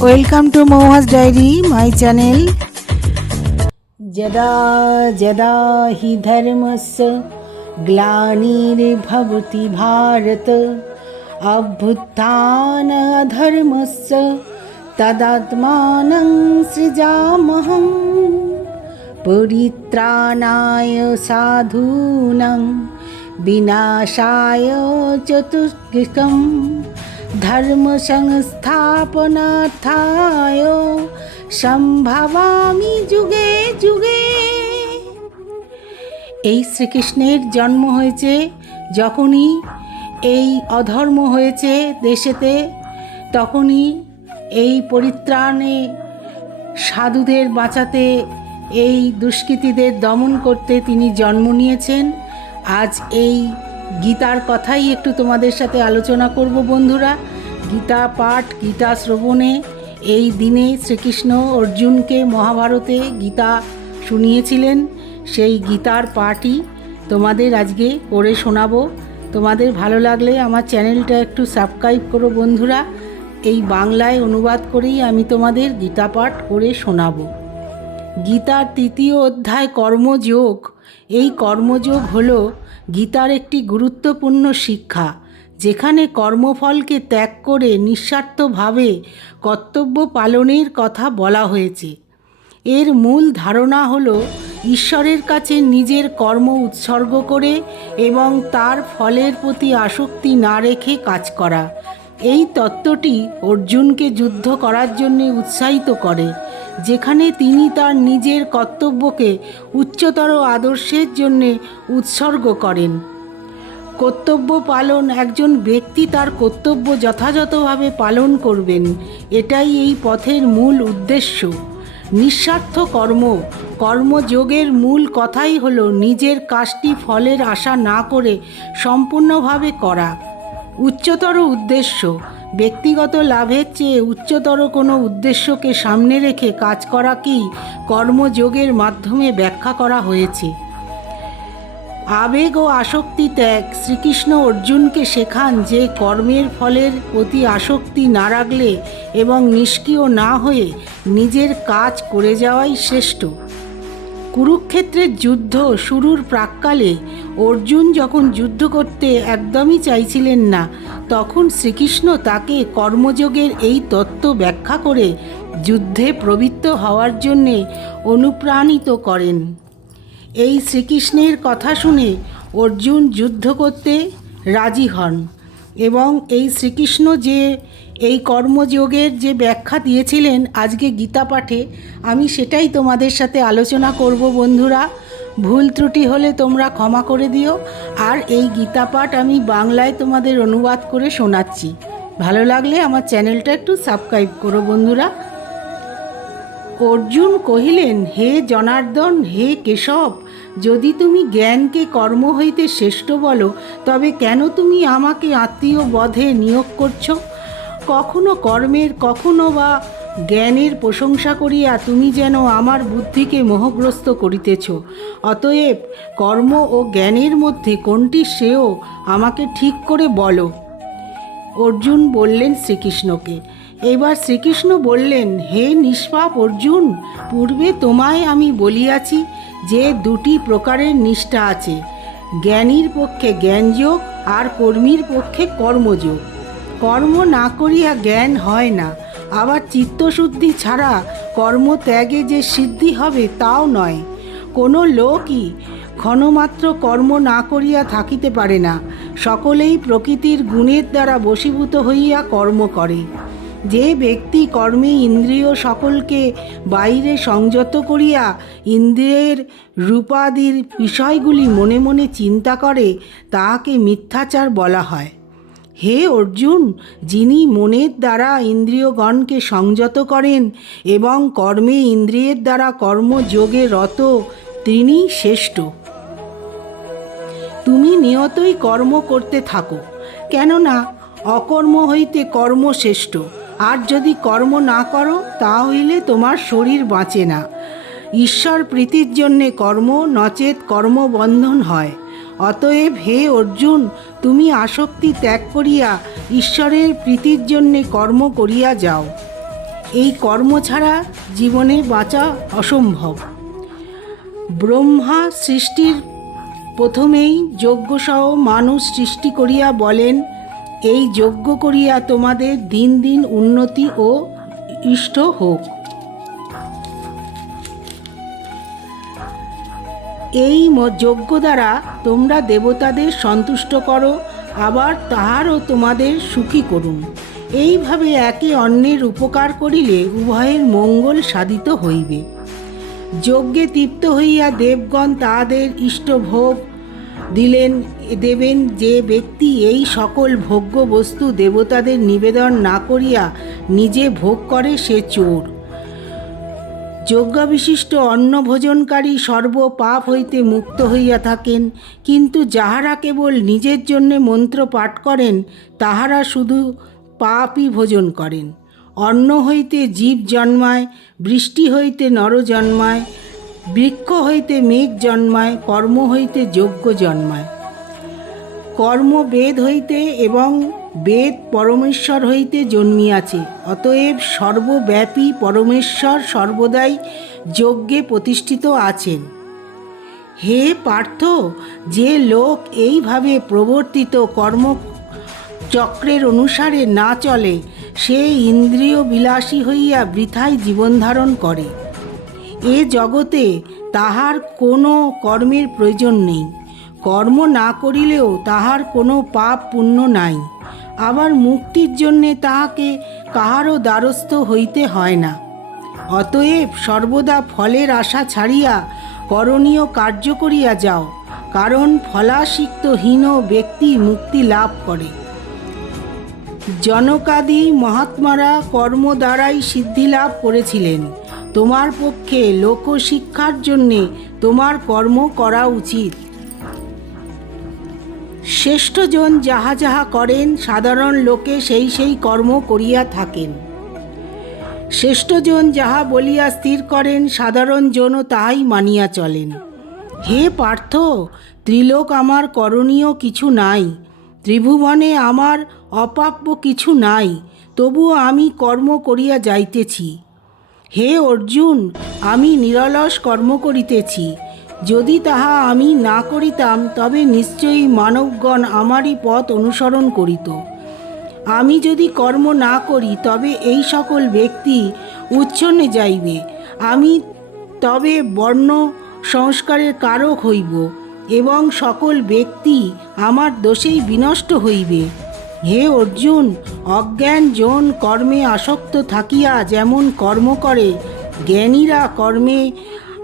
Welcome to Mouhas diary my channel যদা যদা হি ধর্মস্য গ্লানির্ভবতি ভারত অভ্যুত্থান ধর্মস্য তদাত্মাनं সৃজামহং পরিত্রাণায় সাধূনাং বিনাশায় চতুষ্কৃতম ধর্ম সংস্থাপনার্থায় সম্ভবামি যুগে যুগে এই শ্রীকৃষ্ণের জন্ম হয়েছে যখনই এই অধর্ম হয়েছে দেশেতে, তখনই এই পরিত্রাণে সাধুদের বাঁচাতে, এই দুষ্কৃতীদের দমন করতে তিনি জন্ম নিয়েছেন। আজ এই গীতার কথাই একটু তোমাদের সাথে আলোচনা করব, বন্ধুরা। গীতা পাঠ, গীতা শ্রবণে এই দিনে শ্রীকৃষ্ণ অর্জুনকে মহাভারতে গীতা শুনিয়েছিলেন। সেই গীতার পাঠই তোমাদের আজকে করে শোনাবো। তোমাদের ভালো লাগলে আমার চ্যানেলটা একটু সাবস্ক্রাইব করো, বন্ধুরা। এই বাংলায় অনুবাদ করেই আমি তোমাদের গীতা পাঠ করে শোনাবো। গীতার তৃতীয় অধ্যায় কর্মযোগ। এই কর্মযোগ হল গীতার একটি গুরুত্বপূর্ণ শিক্ষা, যেখানে কর্মফলকে ত্যাগ করে নিঃস্বার্থভাবে কর্তব্য পালনের কথা বলা হয়েছে। এর মূল ধারণা হল ঈশ্বরের কাছে নিজের কর্ম উৎসর্গ করে এবং তার ফলের প্রতি আসক্তি না রেখে কাজ করা। এই তত্ত্বটি অর্জুনকে যুদ্ধ করার জন্য উৎসাহিত করে। যেখানে তিনি তার নিজের কর্তব্যকে উচ্চতর আদর্শের জন্যে উৎসর্গ করেন। কর্তব্য পালন একজন ব্যক্তি তার কর্তব্য যথাযথভাবে পালন করবেন, এটাই এই পথের মূল উদ্দেশ্য। নিঃস্বার্থ কর্ম, কর্মযোগের মূল কথাই হলো নিজের কাজটি ফলের আশা না করে সম্পূর্ণভাবে করা। উচ্চতর উদ্দেশ্য ব্যক্তিগত লাভের চেয়ে উচ্চতর কোনো উদ্দেশ্যকে সামনে রেখে কাজ করাকেই কর্মযোগের মাধ্যমে ব্যাখ্যা করা হয়েছে? আবেগ ও আসক্তি ত্যাগ শ্রীকৃষ্ণ অর্জুনকে শেখান যে কর্মের ফলের প্রতি আসক্তি না রাখলে এবং নিষ্ক্রিয় না হয়ে নিজের কাজ করে যাওয়াই শ্রেষ্ঠ। কুরুক্ষেত্রের যুদ্ধ শুরুর প্রাককালে অর্জুন যখন যুদ্ধ করতে একদমই চাইছিলেন না তখন শ্রীকৃষ্ণ তাকে কর্মযোগের এই তত্ত্ব ব্যাখ্যা করে যুদ্ধে প্রবৃত্ত হওয়ার জন্যে অনুপ্রাণিত করেন। এই শ্রীকৃষ্ণের কথা শুনে অর্জুন যুদ্ধ করতে রাজি হন এবং এই শ্রীকৃষ্ণ যে এই কর্মযোগের যে ব্যাখ্যা দিয়েছিলেন আজকে গীতা পাঠে আমি সেটাই তোমাদের সাথে আলোচনা করব বন্ধুরা। ভুল ত্রুটি হলে তোমরা ক্ষমা করে দিও। আর এই গীতা পাঠ আমি বাংলায় তোমাদের অনুবাদ করে শোনাচ্ছি। ভালো লাগলে আমার চ্যানেলটা একটু সাবস্ক্রাইব করো বন্ধুরা। অর্জুন কহিলেন, হে জনার্দন, হে কেশব, যদি তুমি জ্ঞানকে কর্ম হইতে শ্রেষ্ঠ বলো, তবে কেন তুমি আমাকে আত্মীয় বধে নিয়োগ করছ? কখনো কর্মের, কখনো বা জ্ঞানের প্রশংসা করিয়া তুমি যেন আমার বুদ্ধিকে মোহগ্রস্ত করিতেছ। অতএব কর্ম ও জ্ঞানের মধ্যে কোনটি শ্রেয়, আমাকে ঠিক করে বলো। অর্জুন বললেন শ্রীকৃষ্ণকে। এবার শ্রীকৃষ্ণ বললেন, হে নিষ্পাপ অর্জুন, পূর্বে তোমায় আমি বলিয়াছি যে দুটি প্রকারের নিষ্ঠা আছে, জ্ঞানীর পক্ষে জ্ঞানযোগ আর কর্মীর পক্ষে কর্মযোগ। কর্ম না করিয়া জ্ঞান হয় না আবার চিত্তশুদ্ধি ছাড়া কর্মত্যাগে যে সিদ্ধি হবে তাও নয়। কোনো লোকই ক্ষণমাত্র কর্ম না করিয়া থাকিতে পারে না। সকলেই প্রকৃতির গুণের দ্বারা বশীভূত হইয়া কর্ম করে। যে ব্যক্তি কর্মে ইন্দ্রিয় সকলকে বাইরে সংযত করিয়া ইন্দ্রিয়ের রূপাদির বিষয়গুলি মনে মনে চিন্তা করে তাহাকে মিথ্যাচার বলা হয়। হে অর্জুন, যিনি মনের দ্বারা ইন্দ্রিয়গণকে সংযত করেন এবং কর্মে ইন্দ্রিয়ের দ্বারা কর্মযোগে রত তিনি শ্রেষ্ঠ। তুমি নিয়তই কর্ম করতে থাকো, কেননা অকর্ম হইতে কর্ম শ্রেষ্ঠ। আর যদি কর্ম না করো তা হইলে তোমার শরীর বাঁচে না। ঈশ্বর প্রীতির জন্যে কর্ম, নচেত কর্মবন্ধন হয়। অতএব হে অর্জুন, তুমি আসক্তি ত্যাগ করিয়া ঈশ্বরের প্রীতির জন্যে কর্ম করিয়া যাও। এই কর্ম ছাড়া জীবনে বাঁচা অসম্ভব। ব্রহ্মা সৃষ্টির প্রথমেই যজ্ঞসহ মানুষ সৃষ্টি করিয়া বলেন, এই যজ্ঞ করিয়া তোমাদের দিন দিন উন্নতি ও ইষ্ট হোক। এই যজ্ঞ দ্বারা তোমরা দেবতাদের সন্তুষ্ট করো, আবার তাহারও তোমাদের সুখী করুন। এইভাবে একে অন্যের উপকার করিলে উভয়ের মঙ্গল সাধিত হইবে। যজ্ঞে তৃপ্ত হইয়া দেবগণ তাহাদের ইষ্টভোগ দিলেন, দেবেন যে ব্যক্তি এই সকল ভোগ্য বস্তু দেবতাদের নিবেদন না করিয়া নিজে ভোগ করে সে চোর। যজ্ঞবিশিষ্ট অন্ন ভোজনকারী সর্ব পাপ হইতে মুক্ত হইয়া থাকেন, কিন্তু যাহারা কেবল নিজের জন্যে মন্ত্র পাঠ করেন, তাহারা শুধু পাপই ভোজন করেন। অন্ন হইতে জীব জন্মায়, বৃষ্টি হইতে নর জন্মায়, বৃক্ষ হইতে মেঘ জন্মায়, কর্ম হইতে যজ্ঞ জন্মায়। কর্ম বেদ হইতে এবং বেদ পরমেশ্বর হইতে জন্মিয়াছে, অতএব সর্বব্যাপী পরমেশ্বর সর্বদাই যজ্ঞে প্রতিষ্ঠিত আছেন। হে পার্থ, যে লোক এইভাবে প্রবর্তিত কর্ম চক্রের অনুসারে না চলে, সে ইন্দ্রিয় বিলাসী হইয়া বৃথায় জীবনধারণ করে। এ জগতে তাহার কোনো কর্মের প্রয়োজন নেই। কর্ম না করিলেও তাহার কোনো পাপ পুণ্য নাই। আবার মুক্তির জন্যে তাহাকে কাহারও দ্বারস্থ হইতে হয় না। অতএব সর্বদা ফলের আশা ছাড়িয়া করণীয় কার্য করিয়া যাও, কারণ ফলাসিক্ত হীন ব্যক্তি মুক্তি লাভ করে। জনকাদি মহাত্মারা কর্ম দ্বারাই সিদ্ধি লাভ করেছিলেন। তোমার পক্ষে লোকশিক্ষার জন্যে তোমার কর্ম করা উচিত। শ্রেষ্ঠজন যাহা যাহা করেন, সাধারণ লোকে সেই সেই কর্ম করিয়া থাকেন। শ্রেষ্ঠজন যাহা বলিয়া স্থির করেন সাধারণ জনও তাহাই মানিয়া চলেন। হে পার্থ, ত্রিলোক আমার করণীয় কিছু নাই। ত্রিভুবনে আমার অপাপ্য কিছু নাই, তবুও আমি কর্ম করিয়া যাইতেছি। হে অর্জুন, আমি নিরলস কর্ম করিতেছি। যদি তাহা আমি না করিতাম, তবে নিশ্চয়ই মানবগণ আমারই পথ অনুসরণ করিত। আমি যদি কর্ম না করি, তবে এই সকল ব্যক্তি উচ্ছন্নে যাইবে। আমি তবে বর্ণ সংস্কারের কারক হইব এবং সকল ব্যক্তি আমার দোষেই বিনষ্ট হইবে। হে অর্জুন, অজ্ঞান জন কর্মে আসক্ত থাকিয়া যেমন কর্ম করে, জ্ঞানীরা কর্মে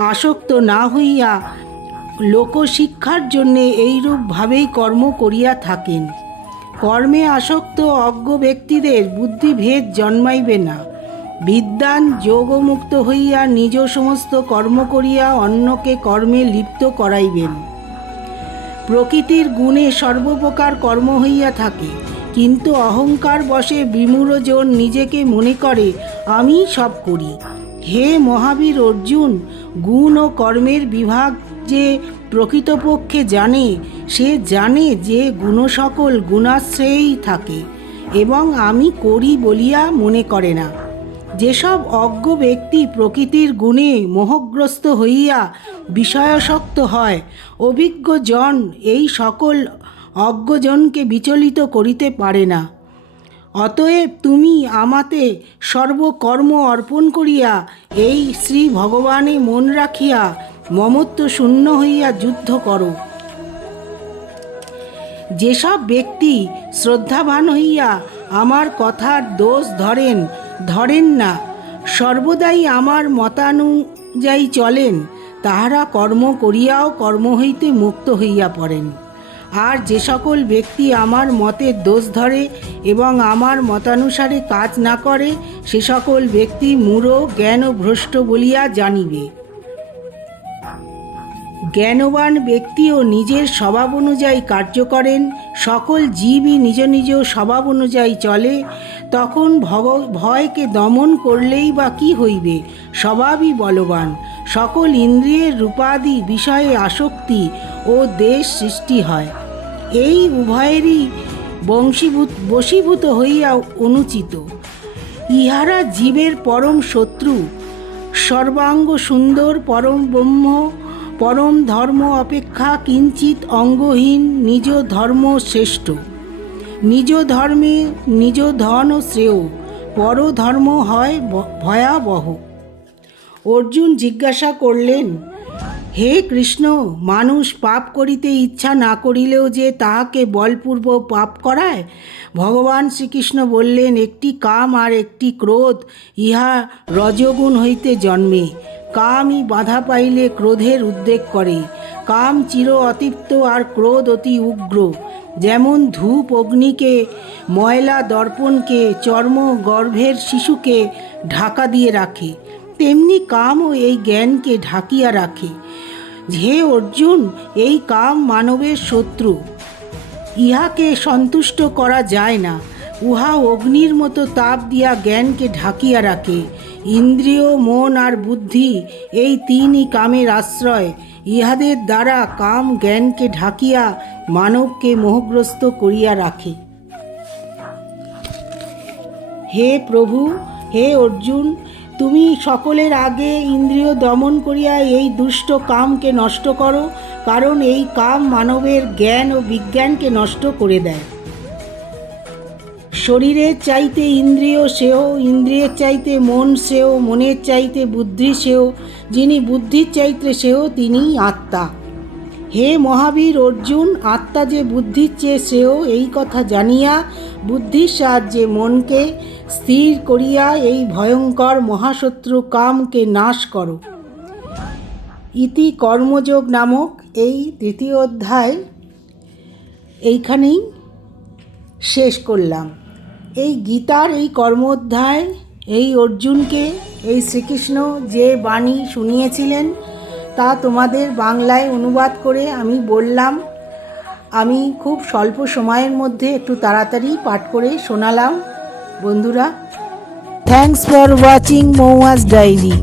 আসক্ত না হইয়া লোকশিক্ষার জন্যে এইরূপভাবেই কর্ম করিয়া থাকেন। কর্মে আসক্ত অজ্ঞ ব্যক্তিদের বুদ্ধিভেদ জন্মাইবে না। বিদ্যান যোগমুক্ত হইয়া নিজ সমস্ত কর্ম করিয়া অন্যকে কর্মে লিপ্ত করাইবেন। প্রকৃতির গুণে সর্বপ্রকার কর্ম হইয়া থাকে, কিন্তু অহংকার বশে বিমূঢ়জন নিজেকে মনে করে, আমি সব করি। হে মহাবীর অর্জুন, গুণ ও কর্মের বিভাগ যে প্রকৃতপক্ষে জানে, সে জানে যে গুণ সকল গুণাশ্রয়েই থাকে এবং আমি করি বলিয়া মনে করে না। যেসব অজ্ঞ ব্যক্তি প্রকৃতির গুণে মোহগ্রস্ত হইয়া বিষয়াসক্ত হয় অভিজ্ঞ জন এই সকল অজ্ঞজনকে বিচলিত করিতে পারে না। অতএব তুমি আমাতে সর্বকর্ম অর্পণ করিয়া এই শ্রী ভগবানে মন রাখিয়া মমত্ব শূন্য হইয়া যুদ্ধ করো। যেসব ব্যক্তি শ্রদ্ধাবান হইয়া আমার কথার দোষ ধরেন ধরেন না। সর্বদাই আমার মতানুযায়ী চলেন, তাহারা কর্ম করিয়াও কর্ম হইতে মুক্ত হইয়া পড়েন। আর যে সকল ব্যক্তি আমার মতের দোষ ধরে এবং আমার মতানুসারে কাজ না করে, সে সকল ব্যক্তি মূঢ়, জ্ঞান ও ভ্রষ্ট বলিয়া জানিবে। জ্ঞানবান ব্যক্তিও নিজের স্বভাব অনুযায়ী কার্য করেন, সকল জীবই নিজ নিজ স্বভাব অনুযায়ী চলে, তখন ভগ, ভয়কে দমন করলেই বা কি হইবে, স্বভাবই বলবান। সকল ইন্দ্রিয়ের রূপাদি বিষয়ে আসক্তি ও দেশ সৃষ্টি হয়। এই উভয়েরই বংশীভূত, বশীভূত হইয়া অনুচিত। ইহারা জীবের পরম শত্রু, সর্বাঙ্গ সুন্দর পরম ব্রহ্ম, পরম ধর্ম অপেক্ষা কিঞ্চিত অঙ্গহীন নিজ ধর্ম শ্রেষ্ঠ। নিজ ধর্মে নিজ ধন শ্রেয় পর ধর্ম হয় ভয়াবহ। অর্জুন জিজ্ঞাসা করলেন হে কৃষ্ণ, মানুষ পাপ করিতে ইচ্ছা না করিলেও যে তাহাকে বলপূর্ব পাপ করায়? ভগবান শ্রীকৃষ্ণ বললেন, একটি কাম আর একটি ক্রোধ, ইহা রজগুণ হইতে জন্মে। কামই বাধা পাইলে ক্রোধের উদ্বেগ করে। কাম চির অতিপ্ত আর ক্রোধ অতি উগ্র। যেমন ধূপ অগ্নিকে, ময়লা দর্পণকে, চর্ম গর্ভের শিশুকে ঢাকা দিয়ে রাখে। তেমনি কামও এই জ্ঞানকে ঢাকিয়া রাখে। হে অর্জুন, এই কাম মানবের শত্রু। ইহাকে সন্তুষ্ট করা যায় না। উহা অগ্নির মতো তাপ দিয়া জ্ঞানকে ঢাকিয়া রাখে। ইন্দ্রিয়, মন আর বুদ্ধি এই তিনই কামের আশ্রয়। ইহাদের দ্বারা কাম জ্ঞানকে ঢাকিয়া মানবকে মোহগ্রস্ত করিয়া রাখে। হে প্রভু, হে অর্জুন তুমি সকলের আগে ইন্দ্রিয় দমন করিয়া এই দুষ্ট কামকে নষ্ট করো, কারণ এই কাম মানবের জ্ঞান ও বিজ্ঞানকে নষ্ট করে দেয়। শরীরের চাইতে ইন্দ্রিয় সেও, ইন্দ্রিয়ের চাইতে মন সেও, মনের চাইতে বুদ্ধি সেও, যিনি বুদ্ধির চাইতে সেও তিনি আত্মা। হে মহাবীর অর্জুন, আত্মা যে বুদ্ধির চেয়ে সেও এই কথা জানিয়া বুদ্ধির সাহায্যে মনকে স্থির করিয়া এই ভয়ঙ্কর মহাশত্রু কামকে নাশ করো। ইতি কর্মযোগ নামক এই তৃতীয় অধ্যায় এইখানেই শেষ করলাম। এই গীতার এই কর্ম অধ্যায় এই অর্জুনকে, এই শ্রীকৃষ্ণ যে বাণী শুনিয়েছিলেন তা তোমাদের বাংলায় অনুবাদ করে আমি বললাম। আমি খুব স্বল্প সময়ের মধ্যে একটু তাড়াতাড়ি পাঠ করে শোনালাম। বন্ধুরা thanks for watching Mouaz diary.